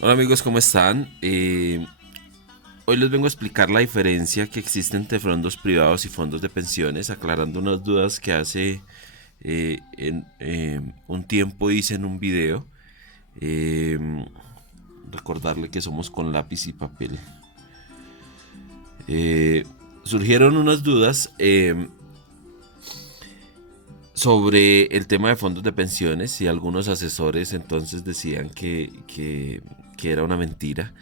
Hola amigos, ¿cómo están? Hoy les vengo a explicar la diferencia que existe entre fondos privados y fondos de pensiones, aclarando unas dudas que hace un tiempo hice en un video. Eh, Recordarle que somos con lápiz y papel. Eh, Surgieron unas dudas sobre el tema de fondos de pensiones y algunos asesores entonces decían que era una mentira.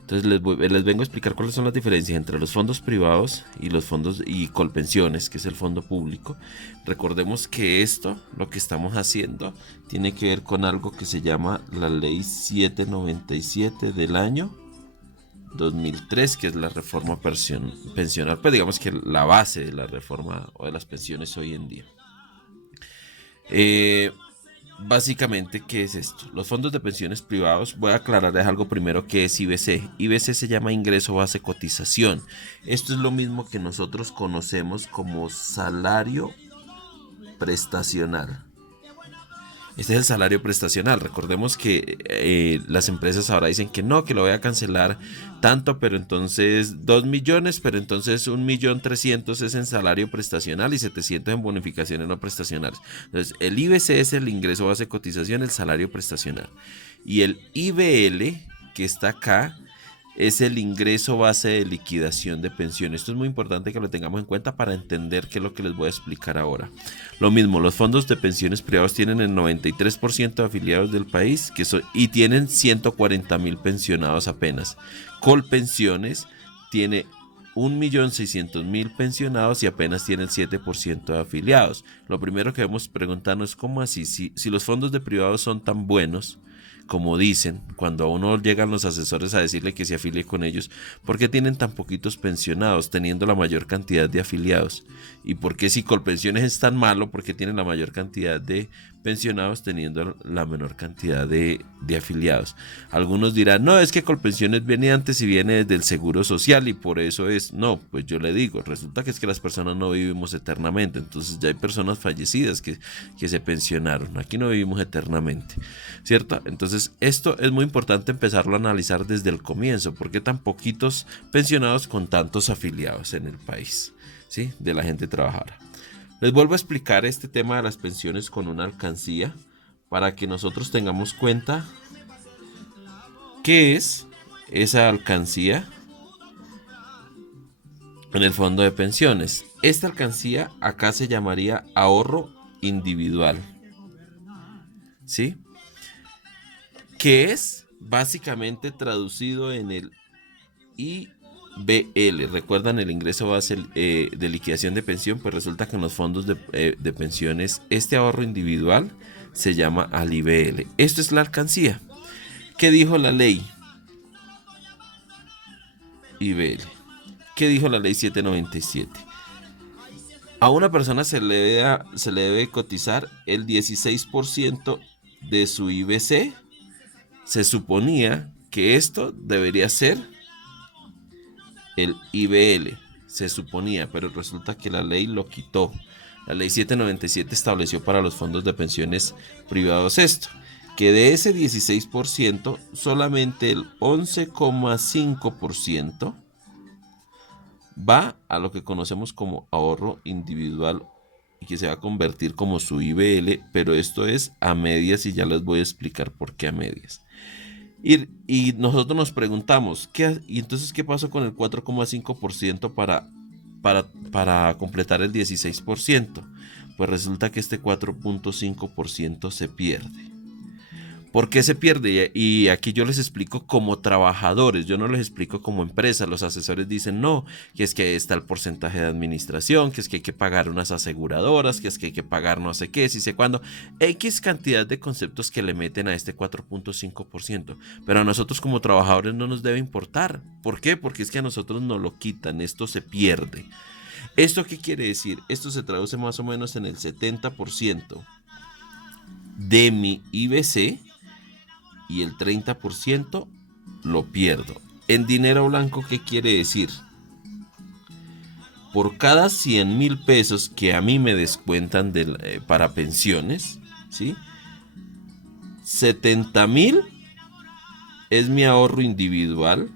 Entonces les vengo a explicar cuáles son las diferencias entre los fondos privados y los fondos y Colpensiones, que es el fondo público. Recordemos que esto, lo que estamos haciendo, tiene que ver con algo que se llama la Ley 797 del año 2003, que es la reforma pensional, pues digamos que la base de la reforma o de las pensiones hoy en día. Eh, Básicamente, ¿qué es esto? Los fondos de pensiones privados, voy a aclararles algo primero que es IBC. IBC se llama ingreso base cotización. Esto es lo mismo que nosotros conocemos como salario prestacional. Este es el salario prestacional. Recordemos que las empresas ahora dicen que no, que lo voy a cancelar tanto, pero entonces 2 millones, pero entonces 1.300.000 es en salario prestacional y 700 en bonificaciones no prestacionales. Entonces el IBC es el ingreso base cotización, el salario prestacional. Y el IBL, que está acá, es el ingreso base de liquidación de pensión. Esto es muy importante que lo tengamos en cuenta para entender qué es lo que les voy a explicar ahora. Lo mismo, los fondos de pensiones privados tienen el 93% de afiliados del país y tienen 140.000 pensionados apenas. Colpensiones tiene 1.600.000 pensionados y apenas tiene el 7% de afiliados. Lo primero que debemos preguntarnos es cómo así, si los fondos de privados son tan buenos, como dicen, cuando a uno llegan los asesores a decirle que se afilie con ellos, ¿por qué tienen tan poquitos pensionados teniendo la mayor cantidad de afiliados? ¿Y por qué si Colpensiones es tan malo, por qué tienen la mayor cantidad de pensionados teniendo la menor cantidad de afiliados? Algunos dirán, no, es que Colpensiones viene antes y viene desde el Seguro Social y por eso es. No, pues yo le digo, resulta que es que las personas no vivimos eternamente, entonces ya hay personas fallecidas que se pensionaron, aquí no vivimos eternamente, ¿cierto? Entonces esto es muy importante empezarlo a analizar desde el comienzo. ¿Por qué tan poquitos pensionados con tantos afiliados en el país? ¿Sí? De la gente trabajadora. Les vuelvo a explicar este tema de las pensiones con una alcancía para que nosotros tengamos cuenta qué es esa alcancía en el fondo de pensiones. Esta alcancía acá se llamaría ahorro individual, ¿sí? Que es básicamente traducido en el IBL. ¿Recuerdan el ingreso base de liquidación de pensión? Pues resulta que en los fondos de pensiones este ahorro individual se llama al IBL. Esto es la alcancía. ¿Qué dijo la ley IBL? ¿Qué dijo la ley 797? A una persona se le debe cotizar el 16% de su IBC. Se suponía que esto debería ser el IBL, se suponía, pero resulta que la ley lo quitó. La ley 797 estableció para los fondos de pensiones privados esto, que de ese 16% solamente el 11,5% va a lo que conocemos como ahorro individual y que se va a convertir como su IBL, pero esto es a medias y ya les voy a explicar por qué a medias. Y nosotros nos preguntamos, ¿y entonces qué pasó con el 4,5% para completar el 16%? Pues resulta que este 4,5% se pierde. ¿Por qué se pierde? Y aquí yo les explico como trabajadores, yo no les explico como empresa. Los asesores dicen no, que es que está el porcentaje de administración, que es que hay que pagar unas aseguradoras, que es que hay que pagar no sé qué, si sé cuándo. X cantidad de conceptos que le meten a este 4,5%. Pero a nosotros como trabajadores no nos debe importar. ¿Por qué? Porque es que a nosotros nos lo quitan, esto se pierde. ¿Esto qué quiere decir? Esto se traduce más o menos en el 70% de mi IBC y el 30% lo pierdo. En dinero blanco, ¿qué quiere decir? Por cada 100.000 pesos que a mí me descuentan para pensiones, ¿sí? 70.000 es mi ahorro individual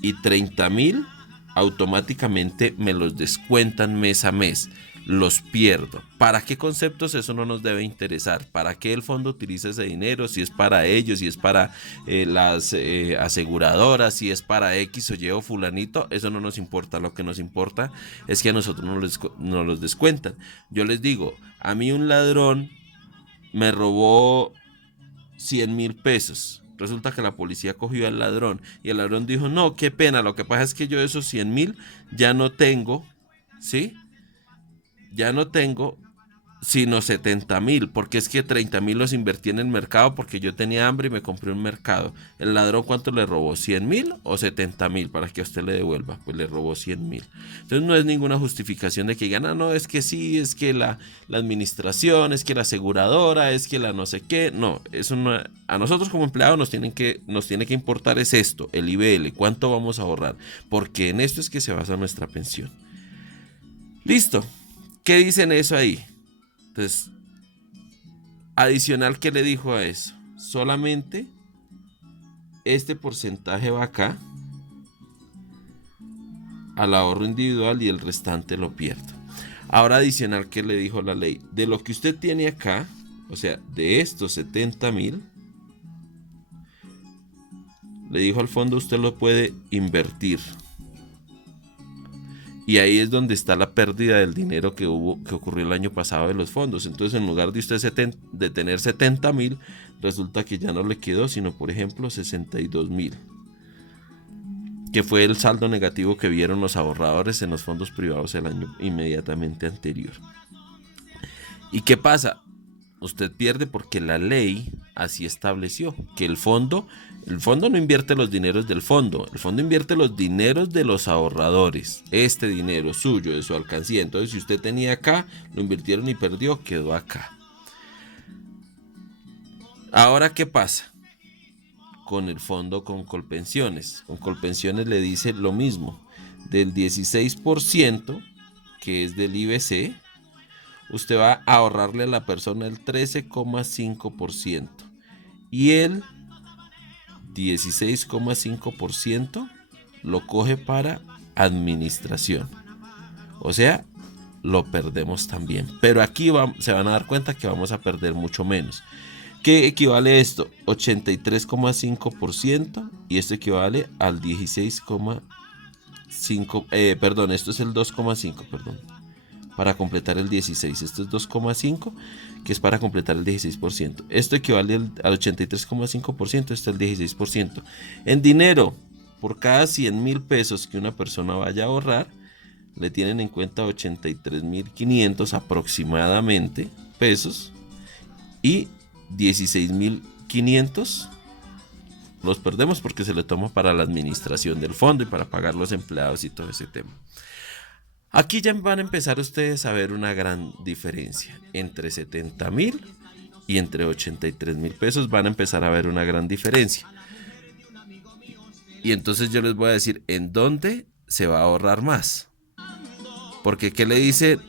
y 30.000 automáticamente me los descuentan mes a mes. Los pierdo. ¿Para qué conceptos? Eso no nos debe interesar. ¿Para qué el fondo utiliza ese dinero? Si es para ellos, si es para las aseguradoras, si es para X o Y o fulanito, eso no nos importa. Lo que nos importa es que a nosotros nos los descuentan. Yo les digo, a mí un ladrón me robó 100.000 pesos. Resulta que la policía cogió al ladrón y el ladrón dijo, no, qué pena, lo que pasa es que yo esos 100.000 ya no tengo, ¿sí? Ya no tengo sino 70.000, porque es que 30.000 los invertí en el mercado porque yo tenía hambre y me compré un mercado. ¿El ladrón cuánto le robó? ¿100.000 o 70.000 para que a usted le devuelva? Pues le robó 100.000. Entonces no es ninguna justificación de que digan, ah, no, es que sí, es que la administración, es que la aseguradora, es que la no sé qué. No, eso no. A nosotros como empleados nos tiene que importar es esto, el IBL, cuánto vamos a ahorrar, porque en esto es que se basa nuestra pensión. Listo. ¿Qué dicen eso ahí? Entonces, adicional, ¿qué le dijo a eso? Solamente este porcentaje va acá al ahorro individual y el restante lo pierdo. Ahora, adicional, ¿qué le dijo la ley? De lo que usted tiene acá, o sea, de estos 70.000, le dijo al fondo, usted lo puede invertir. Y ahí es donde está la pérdida del dinero que ocurrió el año pasado de los fondos. Entonces, en lugar de usted de tener 70.000, resulta que ya no le quedó, sino por ejemplo 62.000, que fue el saldo negativo que vieron los ahorradores en los fondos privados el año inmediatamente anterior. ¿Y qué pasa? Usted pierde porque la ley así estableció que el fondo no invierte los dineros del fondo, el fondo invierte los dineros de los ahorradores, este dinero suyo, de su alcancía. Entonces, si usted tenía acá, lo invirtieron y perdió, quedó acá. Ahora, ¿qué pasa? Con el fondo con Colpensiones. Con Colpensiones le dice lo mismo, del 16%, que es del IBC, usted va a ahorrarle a la persona el 13,5% y el 16,5% lo coge para administración. O sea, lo perdemos también. Pero aquí se van a dar cuenta que vamos a perder mucho menos. ¿Qué equivale esto? 83,5% y esto equivale al 16,5%. Perdón, esto es el 2,5%, perdón. Para completar el 16, esto es 2,5, que es para completar el 16%. Esto equivale al 83,5%, esto es el 16%. En dinero, por cada 100.000 pesos que una persona vaya a ahorrar, le tienen en cuenta 83.500 aproximadamente pesos y 16.500 los perdemos porque se le toma para la administración del fondo y para pagar los empleados y todo ese tema. Aquí ya van a empezar ustedes a ver una gran diferencia entre 70.000 y entre 83.000 pesos. Van a empezar a ver una gran diferencia. Y entonces yo les voy a decir en dónde se va a ahorrar más. Porque ¿qué le dicen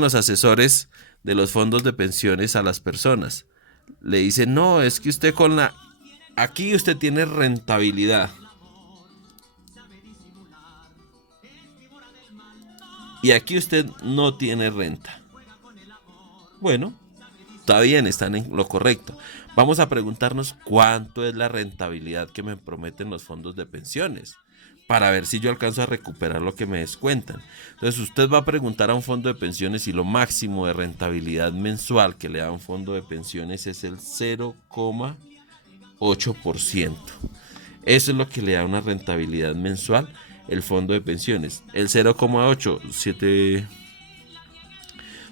los asesores de los fondos de pensiones a las personas? Le dicen, no, es que usted aquí usted tiene rentabilidad. Y aquí usted no tiene renta. Bueno, está bien, están en lo correcto. Vamos a preguntarnos cuánto es la rentabilidad que me prometen los fondos de pensiones para ver si yo alcanzo a recuperar lo que me descuentan. Entonces usted va a preguntar a un fondo de pensiones y lo máximo de rentabilidad mensual que le da un fondo de pensiones es el 0,8%. Eso es lo que le da una rentabilidad mensual el fondo de pensiones. El 0,8,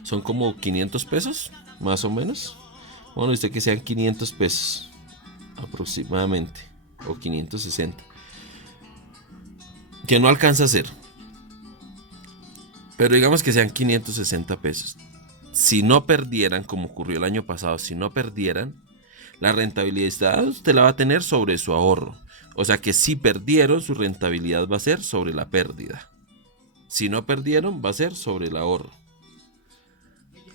son como 500 pesos, más o menos. Bueno, usted que sean 500 pesos aproximadamente, o 560, que no alcanza a ser, pero digamos que sean 560 pesos. Si no perdieran, como ocurrió el año pasado, si no perdieran, la rentabilidad usted la va a tener sobre su ahorro. O sea que si perdieron, su rentabilidad va a ser sobre la pérdida. Si no perdieron, va a ser sobre el ahorro.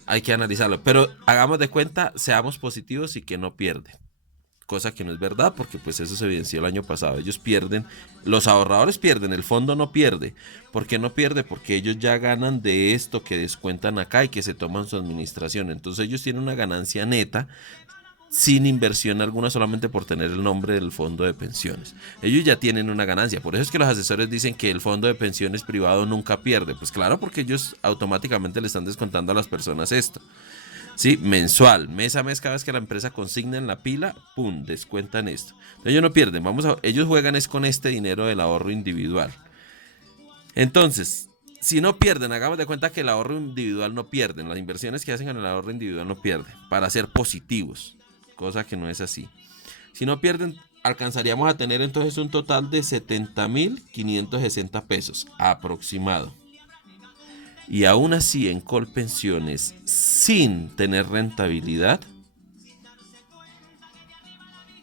Hay que analizarlo, pero hagamos de cuenta, seamos positivos y que no pierden. cosa que no es verdad, porque pues eso se evidenció el año pasado. Ellos pierden, los ahorradores pierden, el fondo no pierde. ¿Por qué no pierde? Porque ellos ya ganan de esto que descuentan acá y que se toman su administración. Entonces ellos tienen una ganancia neta sin inversión alguna, solamente por tener el nombre del fondo de pensiones. Ellos ya tienen una ganancia. Por eso es que los asesores dicen que el fondo de pensiones privado nunca pierde. Pues claro, porque ellos automáticamente le están descontando a las personas esto. Sí, mensual, mes a mes, cada vez que la empresa consigna en la pila, pum, descuentan esto. Entonces ellos no pierden, ellos juegan es con este dinero del ahorro individual. Entonces, si no pierden, hagamos de cuenta que el ahorro individual no pierden, las inversiones que hacen en el ahorro individual no pierden, para ser positivos, cosa que no es así. Si no pierden, alcanzaríamos a tener entonces un total de 70.560 pesos aproximado. Y aún así en Colpensiones, sin tener rentabilidad,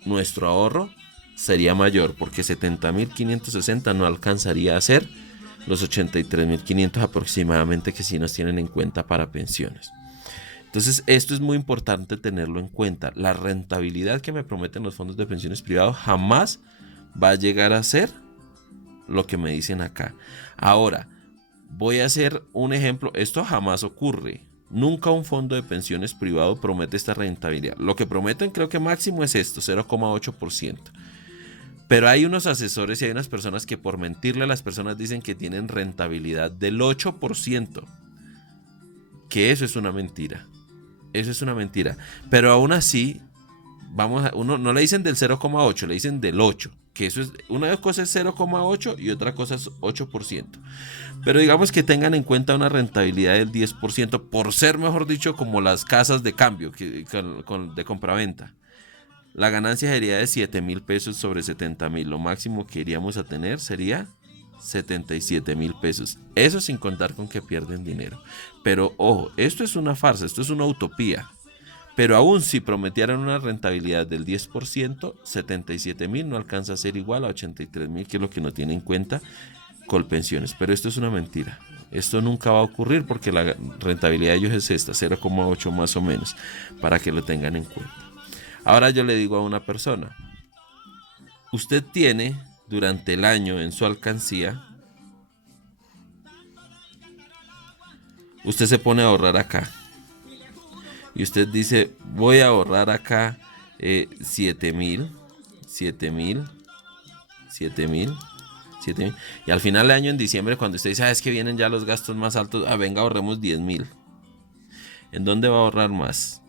nuestro ahorro sería mayor, porque 70.560 no alcanzaría a ser los 83.500 aproximadamente que sí nos tienen en cuenta para pensiones. Entonces esto es muy importante tenerlo en cuenta. La rentabilidad que me prometen los fondos de pensiones privados jamás va a llegar a ser lo que me dicen acá. Ahora, voy a hacer un ejemplo. Esto jamás ocurre. Nunca un fondo de pensiones privado promete esta rentabilidad. Lo que prometen, creo que máximo es esto, 0,8%. Pero hay unos asesores y hay unas personas que por mentirle a las personas dicen que tienen rentabilidad del 8%. Que eso es una mentira. Eso es una mentira. Pero aún así, uno no le dicen del 0,8, le dicen del 8. Que eso es, una cosa es 0,8 y otra cosa es 8%. Pero digamos que tengan en cuenta una rentabilidad del 10%, por ser, mejor dicho, como las casas de cambio de compraventa. La ganancia sería de 7.000 pesos sobre 70.000. Lo máximo que iríamos a tener sería 77.000 pesos. Eso sin contar con que pierden dinero. Pero ojo, esto es una farsa, esto es una utopía. Pero aún si prometieran una rentabilidad del 10%, 77.000 no alcanza a ser igual a 83.000, que es lo que no tiene en cuenta Colpensiones. Pero esto es una mentira. Esto nunca va a ocurrir porque la rentabilidad de ellos es esta, 0,8 más o menos, para que lo tengan en cuenta. Ahora yo le digo a una persona, usted tiene durante el año en su alcancía, usted se pone a ahorrar acá. Y usted dice, voy a ahorrar acá 7.000. Y al final del año, en diciembre, cuando usted dice, es que vienen ya los gastos más altos, venga, ahorremos 10.000. ¿En dónde va a ahorrar más?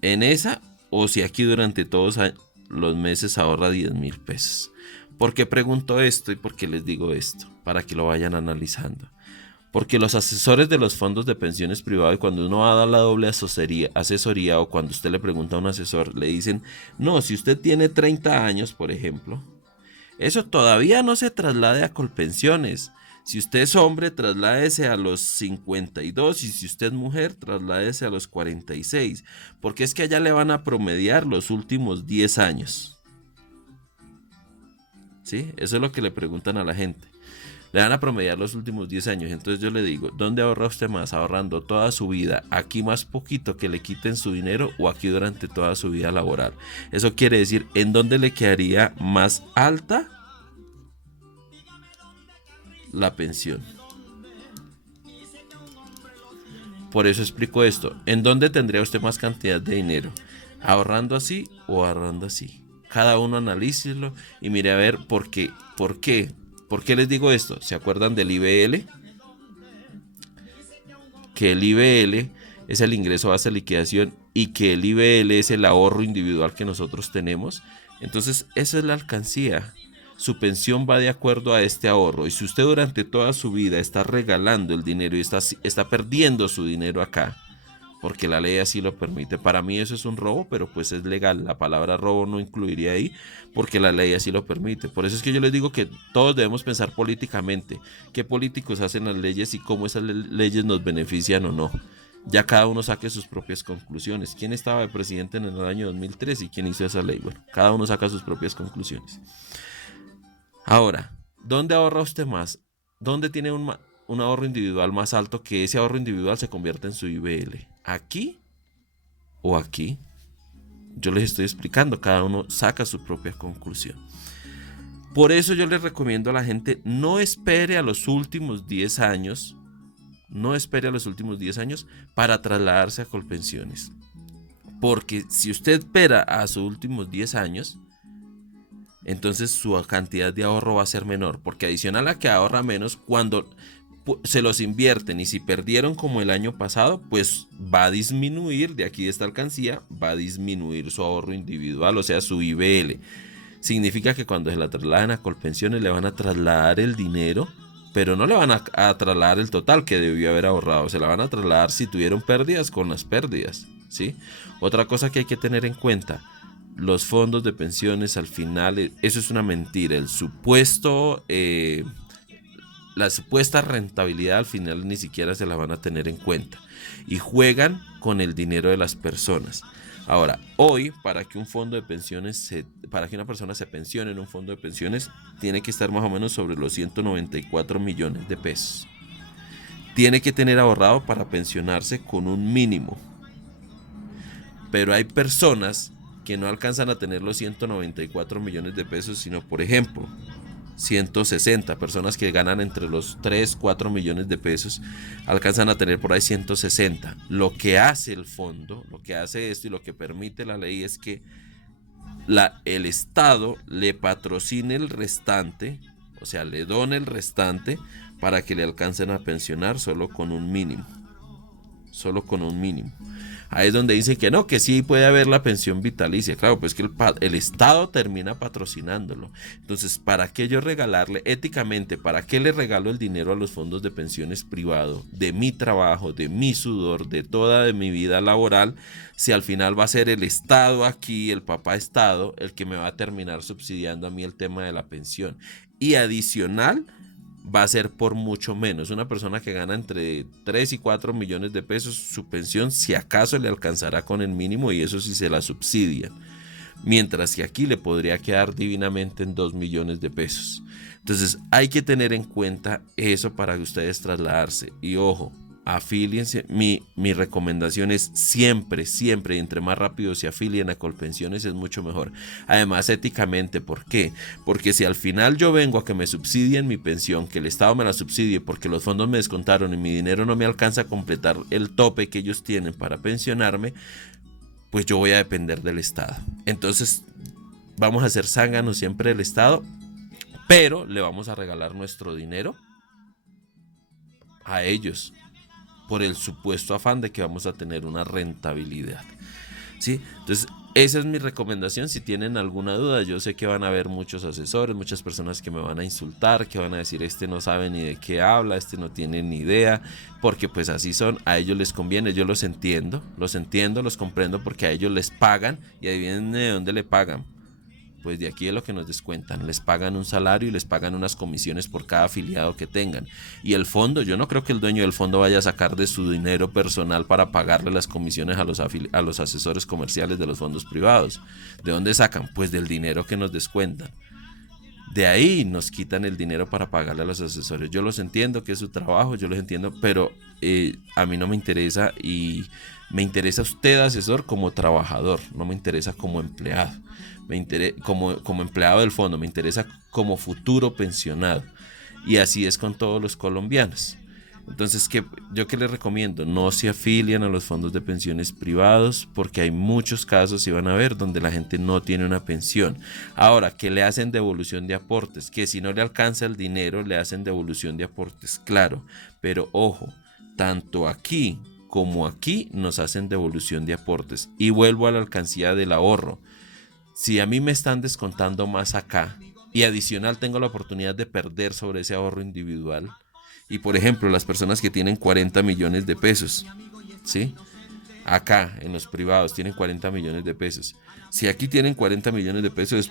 ¿En esa? O si aquí durante todos los meses ahorra 10.000 pesos. ¿Por qué pregunto esto y por qué les digo esto? Para que lo vayan analizando. Porque los asesores de los fondos de pensiones privados, cuando uno va a dar la doble asesoría o cuando usted le pregunta a un asesor, le dicen, no, si usted tiene 30 años, por ejemplo, eso todavía no se traslade a Colpensiones. Si usted es hombre, trasládese a los 52 y si usted es mujer, trasládese a los 46, porque es que allá le van a promediar los últimos 10 años. ¿Sí? Eso es lo que le preguntan a la gente. Le van a promediar los últimos 10 años. Entonces yo le digo, ¿dónde ahorra usted más? Ahorrando toda su vida, aquí más poquito que le quiten su dinero o aquí durante toda su vida laboral. Eso quiere decir, ¿en dónde le quedaría más alta la pensión? Por eso explico esto. ¿En dónde tendría usted más cantidad de dinero? ¿Ahorrando así o ahorrando así? Cada uno analícelo y mire a ver por qué. ¿Por qué? ¿Por qué les digo esto? ¿Se acuerdan del IBL? Que el IBL es el ingreso base de liquidación y que el IBL es el ahorro individual que nosotros tenemos. Entonces, esa es la alcancía. Su pensión va de acuerdo a este ahorro. Y si usted durante toda su vida está regalando el dinero y está perdiendo su dinero acá, porque la ley así lo permite. Para mí eso es un robo, pero pues es legal. La palabra robo no incluiría ahí, porque la ley así lo permite. Por eso es que yo les digo que todos debemos pensar políticamente. ¿Qué políticos hacen las leyes y cómo esas leyes nos benefician o no? Ya cada uno saque sus propias conclusiones. ¿Quién estaba de presidente en el año 2003 y quién hizo esa ley? Bueno, cada uno saca sus propias conclusiones. Ahora, ¿dónde ahorra usted más? ¿Dónde tiene un ahorro individual más alto que ese ahorro individual se convierta en su IBL? ¿Aquí o aquí? Yo les estoy explicando, cada uno saca su propia conclusión. Por eso yo les recomiendo a la gente, no espere a los últimos 10 años, para trasladarse a Colpensiones. Porque si usted espera a sus últimos 10 años, entonces su cantidad de ahorro va a ser menor. Porque adicional a que ahorra menos, cuando se los invierten y si perdieron como el año pasado, pues va a disminuir, de aquí de esta alcancía, va a disminuir su ahorro individual, o sea, su IBL. Significa que cuando se la trasladan a Colpensiones le van a trasladar el dinero, pero no le van a trasladar el total que debió haber ahorrado, se la van a trasladar si tuvieron pérdidas con las pérdidas, ¿sí? Otra cosa que hay que tener en cuenta, los fondos de pensiones al final, eso es una mentira, la supuesta rentabilidad al final ni siquiera se la van a tener en cuenta y juegan con el dinero de las personas. Ahora, hoy, para que una persona se pensione en un fondo de pensiones, tiene que estar más o menos sobre los 194 millones de pesos. Tiene que tener ahorrado para pensionarse con un mínimo. Pero hay personas que no alcanzan a tener los 194 millones de pesos, sino, por ejemplo, 160, personas que ganan entre los 3, 4 millones de pesos, alcanzan a tener por ahí 160. Lo que hace el fondo, lo que hace esto y lo que permite la ley es que el Estado le patrocine el restante, o sea, le done el restante para que le alcancen a pensionar solo con un mínimo. Ahí es donde dicen que no, que sí puede haber la pensión vitalicia. Claro, pues que el Estado termina patrocinándolo. Entonces, ¿para qué yo regalarle éticamente? ¿Para qué le regalo el dinero a los fondos de pensiones privados de mi trabajo, de mi sudor, de toda mi vida laboral, si al final va a ser el Estado aquí, el papá Estado, el que me va a terminar subsidiando a mí el tema de la pensión? Y adicional, va a ser por mucho menos. Una persona que gana entre 3 y 4 millones de pesos, su pensión si acaso le alcanzará con el mínimo y eso sí se la subsidia. Mientras que aquí le podría quedar divinamente en 2 millones de pesos. Entonces hay que tener en cuenta eso para ustedes trasladarse. Y ojo, afíliense. Mi recomendación es siempre, y entre más rápido se afilien a Colpensiones es mucho mejor. Además, éticamente, ¿por qué? Porque si al final yo vengo a que me subsidien mi pensión, que el Estado me la subsidie porque los fondos me descontaron y mi dinero no me alcanza a completar el tope que ellos tienen para pensionarme, pues yo voy a depender del Estado. Entonces, vamos a ser zánganos siempre del Estado, pero le vamos a regalar nuestro dinero a ellos, por el supuesto afán de que vamos a tener una rentabilidad, ¿sí? Entonces, esa es mi recomendación. Si tienen alguna duda, yo sé que van a haber muchos asesores, muchas personas que me van a insultar, que van a decir, este no sabe ni de qué habla, este no tiene ni idea, porque pues así son, a ellos les conviene, yo los entiendo, los comprendo, porque a ellos les pagan, y adivinen de dónde le pagan. Pues de aquí es lo que nos descuentan, les pagan un salario y les pagan unas comisiones por cada afiliado que tengan. Y el fondo, yo no creo que el dueño del fondo vaya a sacar de su dinero personal para pagarle las comisiones a los asesores comerciales de los fondos privados. ¿De dónde sacan? Pues del dinero que nos descuentan. De ahí nos quitan el dinero para pagarle a los asesores. Yo los entiendo, que es su trabajo, yo los entiendo, pero a mí no me interesa, y me interesa usted, asesor, como trabajador, no me interesa como empleado. Me interesa como empleado del fondo, me interesa como futuro pensionado. Y así es con todos los colombianos. Entonces, ¿yo qué les recomiendo? No se afilien a los fondos de pensiones privados, porque hay muchos casos, y van a ver, donde la gente no tiene una pensión. Ahora, que le hacen devolución de aportes, que si no le alcanza el dinero, le hacen devolución de aportes, claro. Pero ojo, tanto aquí como aquí nos hacen devolución de aportes. Y vuelvo a la alcancía del ahorro. Si a mí me están descontando más acá, y adicional tengo la oportunidad de perder sobre ese ahorro individual, y por ejemplo las personas que tienen 40 millones de pesos, ¿sí? Acá en los privados tienen 40 millones de pesos. Si aquí tienen 40 millones de pesos,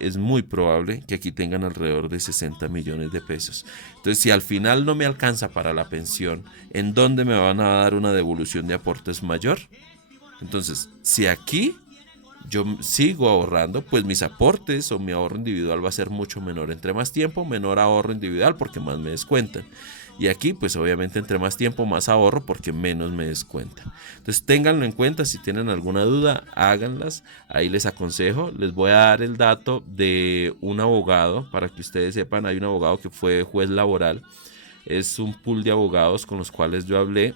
es muy probable que aquí tengan alrededor de 60 millones de pesos. Entonces, si al final no me alcanza para la pensión, ¿en dónde me van a dar una devolución de aportes mayor? Entonces, si aquí yo sigo ahorrando, pues mis aportes o mi ahorro individual va a ser mucho menor. Entre más tiempo, menor ahorro individual, porque más me descuentan. Y aquí pues obviamente entre más tiempo más ahorro porque menos me descuentan. Entonces ténganlo en cuenta, si tienen alguna duda háganlas, ahí les aconsejo. Les voy a dar el dato de un abogado para que ustedes sepan. Hay un abogado que fue juez laboral, es un pool de abogados con los cuales yo hablé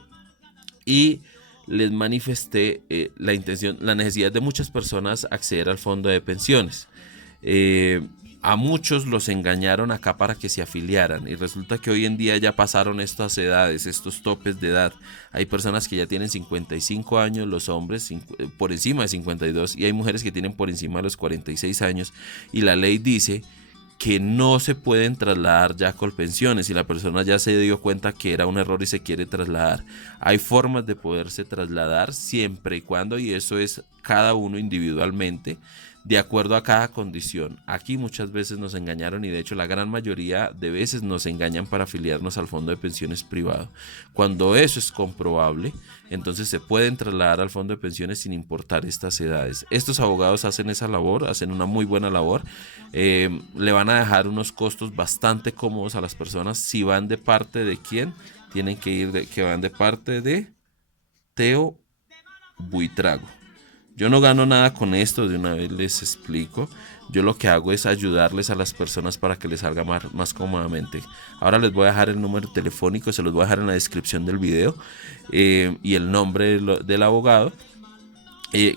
y les manifesté la intención, la necesidad de muchas personas acceder al fondo de pensiones. A muchos los engañaron acá para que se afiliaran y resulta que hoy en día ya pasaron estas edades, estos topes de edad. Hay personas que ya tienen 55 años, los hombres por encima de 52, y hay mujeres que tienen por encima de los 46 años, y la ley dice que no se pueden trasladar ya Colpensiones y la persona ya se dio cuenta que era un error y se quiere trasladar. Hay formas de poderse trasladar siempre y cuando, y eso es cada uno individualmente, de acuerdo a cada condición. Aquí muchas veces nos engañaron y de hecho la gran mayoría de veces nos engañan para afiliarnos al fondo de pensiones privado. Cuando eso es comprobable, entonces se pueden trasladar al fondo de pensiones sin importar estas edades. Estos abogados hacen esa labor, hacen una muy buena labor. Le van a dejar unos costos bastante cómodos a las personas. Si van de parte de quién, tienen que ir que van de parte de Teo Buitrago. Yo no gano nada con esto, de una vez les explico. Yo lo que hago es ayudarles a las personas para que les salga más cómodamente. Ahora les voy a dejar el número telefónico, se los voy a dejar en la descripción del video, y el nombre del abogado.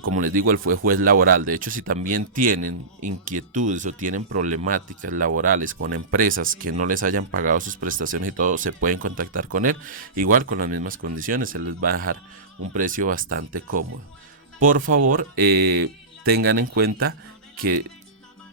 Como les digo, él fue juez laboral. De hecho, si también tienen inquietudes o tienen problemáticas laborales con empresas que no les hayan pagado sus prestaciones y todo, se pueden contactar con él. Igual con las mismas condiciones, él les va a dejar un precio bastante cómodo. Por favor, tengan en cuenta que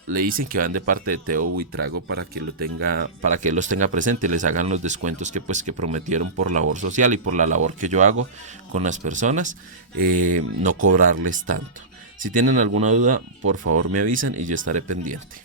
le dicen que van de parte de Teo Buitrago para que los tenga presente y les hagan los descuentos que prometieron por labor social y por la labor que yo hago con las personas, no cobrarles tanto. Si tienen alguna duda, por favor me avisan y yo estaré pendiente.